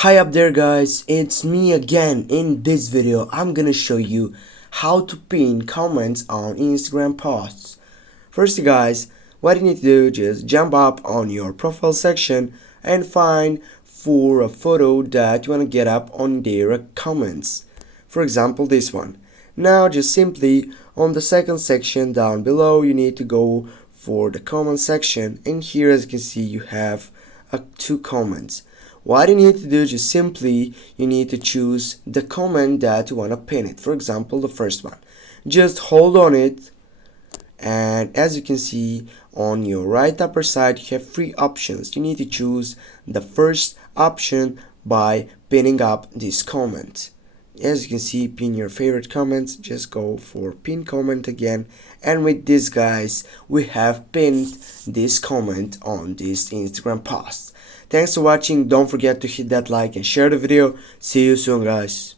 Hi up there guys, it's me again. In this video I'm gonna show you how to pin comments on Instagram posts. First guys, what you need to do, just jump up on your profile section and find for a photo that you want to get up on their comments. For example, this one. Now just simply on the second section down below you need to go for the comment section, and here as you can see you have two comments. What you need to do is just simply you need to choose the comment that you want to pin it. For example, the first one. Just hold on it, and as you can see on your right upper side you have three options. You need to choose the first option by pinning up this comment. As you can see, pin your favorite comments, just go for pin comment again, and with this guys we have pinned this comment on this Instagram post. Thanks for watching. Don't forget to hit that like and share the video. See you soon guys.